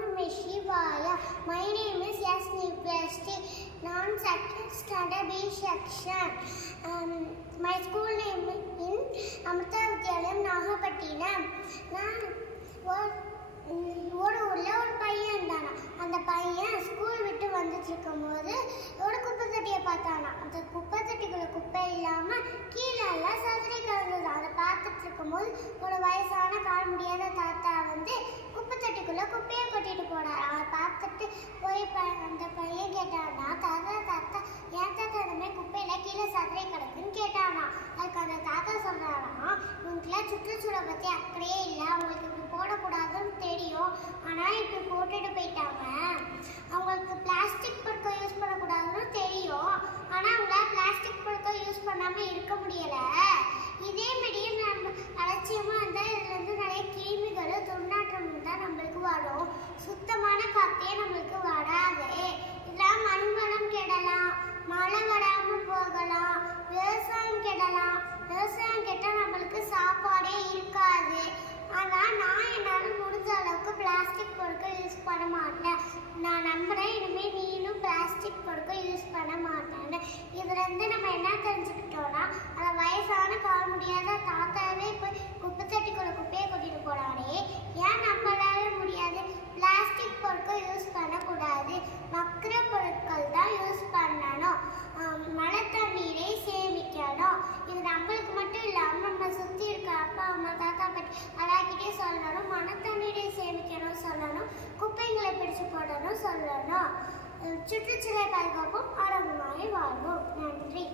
Namah Shivaya. My name is Yasni Presti. Non-second standard B section. My school name in Amrita Vidyalayam, Nagapattinam. ஒரு ஊர்ல ஒரு பையன் இருந்தானா. அந்த பையன் ஸ்கூல் விட்டு வந்துட்டு இருக்கும்போது ஒரு குப்பை தொட்டியை பார்த்தானா. அந்த குப்பை தொட்டிக்குள்ள குப்பை இல்லாம கீழே எல்லாம் சதுரை கிடந்தது. அதை பார்த்துட்டு இருக்கும்போது ஒரு வயசான கால் முடியாத தாத்தா குப்பை தொட்டிக்குள்ள குப்பையை கொட்டிட்டு போனார். அதை பார்த்துட்டு போய் அந்த பையன் கேட்டானா, தாத்தா ஏன் தாத்தா இந்த மாதிரி குப்பையில கீழே சதுரை கிடக்குன்னு கேட்டானா. அதுக்கு அந்த தாத்தா சொல்றானா, உங்களுக்குலாம் சுற்றுச்சூழலை பத்தி அக்கறையே இல்லை, அவங்களுக்கு இப்படி போடக்கூடாதுன்னு தெரியும், ஆனா இப்படி போட்டுட்டு போயிட்டாங்க. அவங்களுக்கு பிளாஸ்டிக் பொருட்கள் யூஸ் பண்ணக்கூடாதுன்னு தெரியும், ஆனா அவங்களால பிளாஸ்டிக் பொருட்கள் யூஸ் பண்ணாம இருக்க முடியல. இதே மாதிரியே நம்ம அலட்சியமா இருந்தா இதுல இருந்து நிறைய கிருமிகளும் துர்நாற்றம் தான் நம்மளுக்கு வரும். சுத்தமான காத்தே நம்மளுக்கு வராது. இதெல்லாம் மண் வளம் கெடலாம், மழை வராம போகலாம், விவசாயம் கெடலாம். விவசாயம் கெட்டா நம்மளுக்கு சாப்பாடே இருக்காது. ஆனா நான் என்னால முடிஞ்ச அளவுக்கு பிளாஸ்டிக் பொருட்கள் யூஸ் பண்ண மாட்டேன். நான் நம்புறேன் இனிமேல் நீனும் பிளாஸ்டிக் பொருட்கள் யூஸ் பண்ண மாட்டேன்னு. இதுல இருந்து நம்ம என்ன தெரிஞ்சுக்கிட்டோம்னா, அந்த வயசான கால் முடியாத தாத்தாவே போய் குப்பை தொட்டிக்குள்ள குப்பையை கொட்டிட்டு போறாரே, ஏன் நம்மளால முடியாது? பிளாஸ்டிக் பொருட்கள் யூஸ் பண்ணக்கூடாது, மக்கிற பொருட்கள் தான் யூஸ் பண்ணணும். மழை தண்ணீரை சேமிக்கணும். இது நம்மளுக்கு மட்டும் இல்லாம நம்ம சுத்தி இருக்க அப்பா அம்மா தாத்தா பாட்டி எல்லார்கிட்டே சொல்லணும். மழை தண்ணீரை சேமிக்கணும் சொல்லணும், குப்பைங்களை பிடிச்சு போடணும் சொல்லணும். சுற்றுச்சூழல் பாதுகாப்பும் ஆரோக்கியமாய் வாழ்வோம். நன்றி.